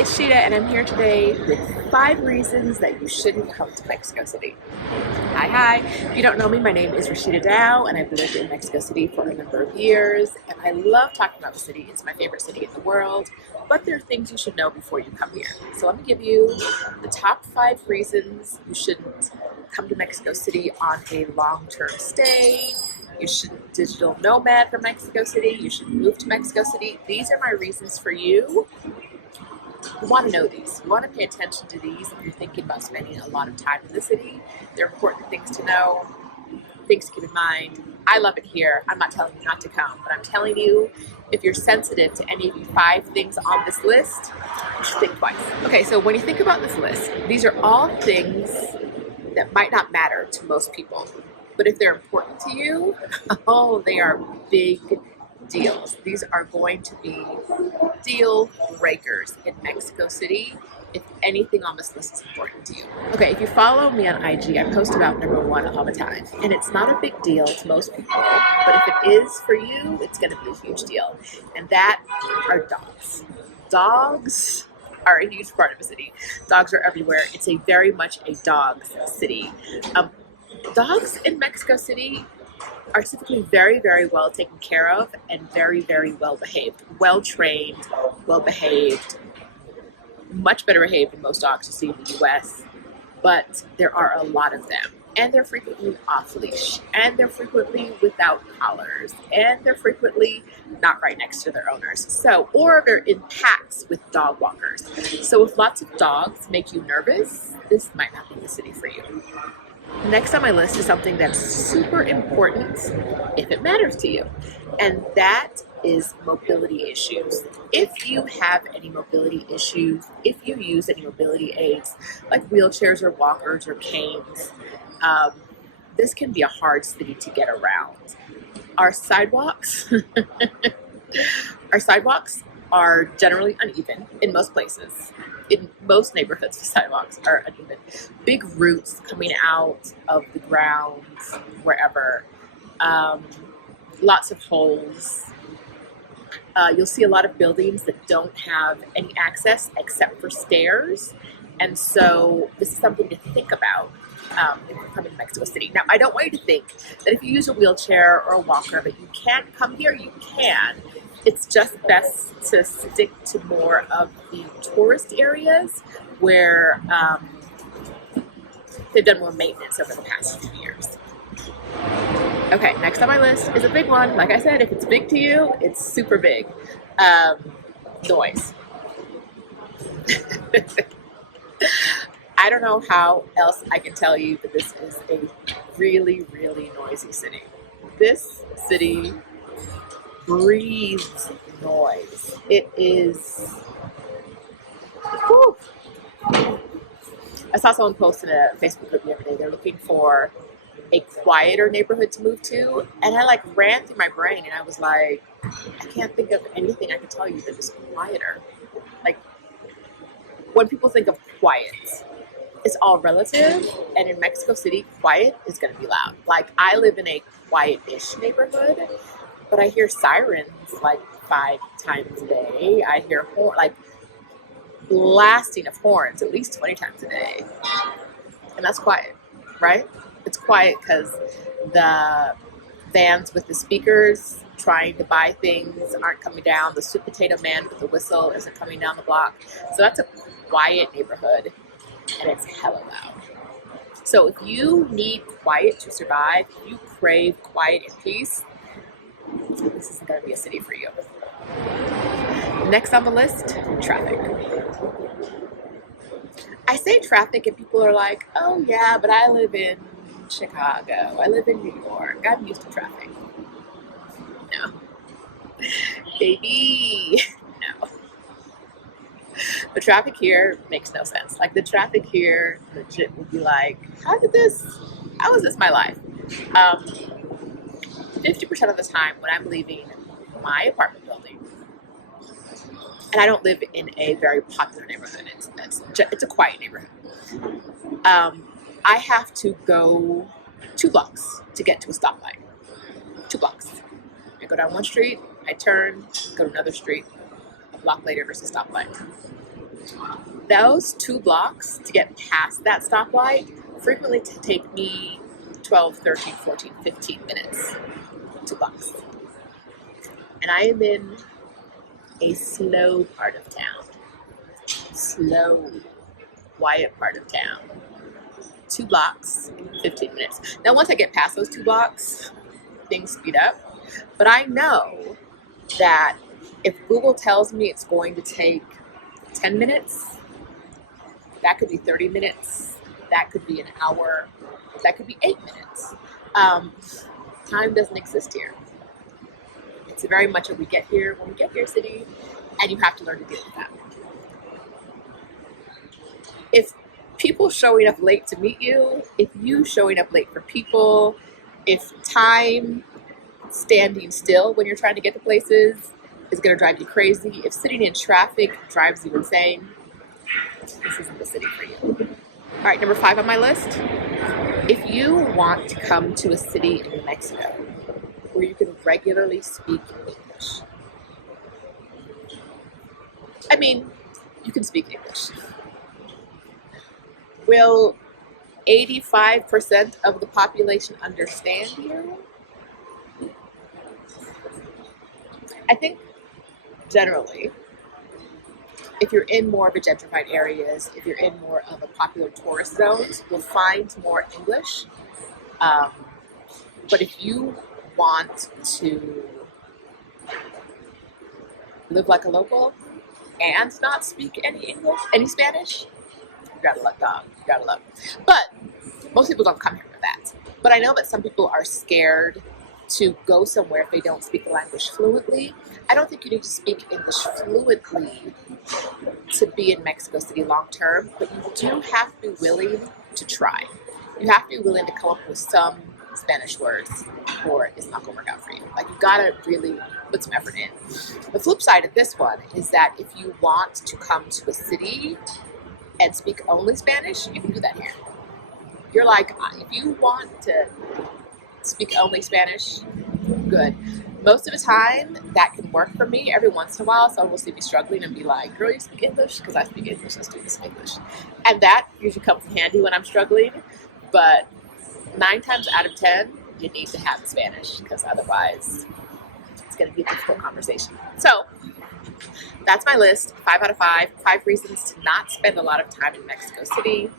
it's Sheeta, and I'm here today with 5 reasons that you shouldn't come to Mexico City. Hi. If you don't know me, my name is Rashida Dow, and I've lived in Mexico City for a number of years, and I love talking about the city. It's my favorite city in the world, but there are things you should know before you come here. So let me give you the top 5 reasons you shouldn't come to Mexico City on a long-term stay. You should digital nomad from Mexico City. You should move to Mexico City. These are my reasons for you. You want to know these. You want to pay attention to these if you're thinking about spending a lot of time in the city. They're important things to know, things to keep in mind. I love it here. I'm not telling you not to come, but I'm telling you, if you're sensitive to any of the 5 things on this list, you should think twice. Okay, so when you think about this list, these are all things that might not matter to most people. But if they're important to you, oh, they are big deals. These are going to be deal breakers in Mexico City if anything on this list is important to you. Okay, if you follow me on IG, I post about number 1 all the time. And it's not a big deal to most people, but if it is for you, it's going to be a huge deal. And that are dogs. Dogs are a huge part of the city. Dogs are everywhere. It's a very much a dog's city. Dogs in Mexico City are typically very, very well taken care of and very, very well behaved. Well trained, well behaved, much better behaved than most dogs you see in the US, but there are a lot of them. And they're frequently off leash, and they're frequently without collars, and they're frequently not right next to their owners. So, or they're in packs with dog walkers. So if lots of dogs make you nervous, this might not be the city for you. Next on my list is something that's super important if it matters to you, and that is mobility issues. If you have any mobility issues, if you use any mobility aids like wheelchairs or walkers or canes, this can be a hard city to get around. Our sidewalks, are generally uneven in most places. In most neighborhoods, the sidewalks are uneven. Big roots coming out of the ground, wherever. Lots of holes. You'll see a lot of buildings that don't have any access except for stairs. And so this is something to think about if you're coming to Mexico City. Now, I don't want you to think that if you use a wheelchair or a walker that you can't come here. You can. It's just best to stick to more of the tourist areas where they've done more maintenance over the past few years. Okay, next on my list is a big one. Like I said, if it's big to you, it's super big. Noise. I don't know how else I can tell you that this is a really, really noisy city. This city breathes noise. It is. Whew. I saw someone post in a Facebook group the other day. They're looking for a quieter neighborhood to move to, and I ran through my brain, and I was like, I can't think of anything I can tell you that is quieter. Like, when people think of quiet, it's all relative, and in Mexico City, quiet is going to be loud. Like, I live in a quiet-ish neighborhood, but I hear sirens 5 times a day. I hear blasting of horns at least 20 times a day. And that's quiet, right? It's quiet because the vans with the speakers trying to buy things aren't coming down. The sweet potato man with the whistle isn't coming down the block. So that's a quiet neighborhood, and it's hella loud. So if you need quiet to survive, if you crave quiet and peace, this isn't going to be a city for you. Next on the list, traffic. I say traffic and people are like, oh yeah, but I live in Chicago. I live in New York. I'm used to traffic. No. Baby, no. The traffic here makes no sense. The traffic here legit would be like, how was this my life? 50% of the time when I'm leaving my apartment building, and I don't live in a very popular neighborhood, it's a quiet neighborhood, I have to go 2 blocks to get to a stoplight. 2 blocks. I go down one street, I turn, go to another street, a block later versus stoplight. Those 2 blocks to get past that stoplight frequently take me 12, 13, 14, 15 minutes. 2 blocks. And I am in a slow part of town. Slow, quiet part of town. 2 blocks, 15 minutes. Now, once I get past those 2 blocks, things speed up. But I know that if Google tells me it's going to take 10 minutes, that could be 30 minutes, that could be an hour, that could be 8 minutes. Time doesn't exist here. It's very much a when we get here city, and you have to learn to deal with that. If people showing up late to meet you, if you showing up late for people, if time standing still when you're trying to get to places is going to drive you crazy, if sitting in traffic drives you insane, this isn't the city for you. All right, number 5 on my list. If you want to come to a city in New Mexico where you can regularly speak English, I mean, you can speak English. Will 85% of the population understand you? I think generally, if you're in more of a gentrified areas, if you're in more of a popular tourist zones, you'll find more English. But if you want to live like a local and not speak any English, any Spanish, you gotta luck, dog. You gotta luck. But most people don't come here for that. But I know that some people are scared to go somewhere if they don't speak the language fluently. I don't think you need to speak English fluently to be in Mexico City long term, but you do have to be willing to try. You have to be willing to come up with some Spanish words, or it's not gonna work out for you. Like, you gotta really put some effort in. The flip side of this one is that if you want to come to a city and speak only Spanish, you can do that here. You're like, if you want to speak only Spanish, good. Most of the time, that can work for me. Every once in a while, someone will see me struggling and be like, girl, you speak English? Because I speak English, let's do this in English. And that usually comes in handy when I'm struggling. But 9 times out of 10, you need to have Spanish, because otherwise it's going to be a difficult conversation. So that's my list, 5 out of 5 reasons to not spend a lot of time in Mexico City.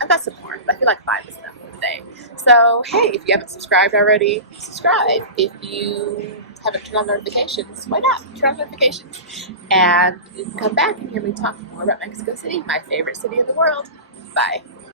I've got some more, but I feel like 5 is enough for today. So, hey, if you haven't subscribed already, subscribe. If you haven't turned on notifications, why not? Turn on notifications. And you can come back and hear me talk more about Mexico City, my favorite city in the world. Bye.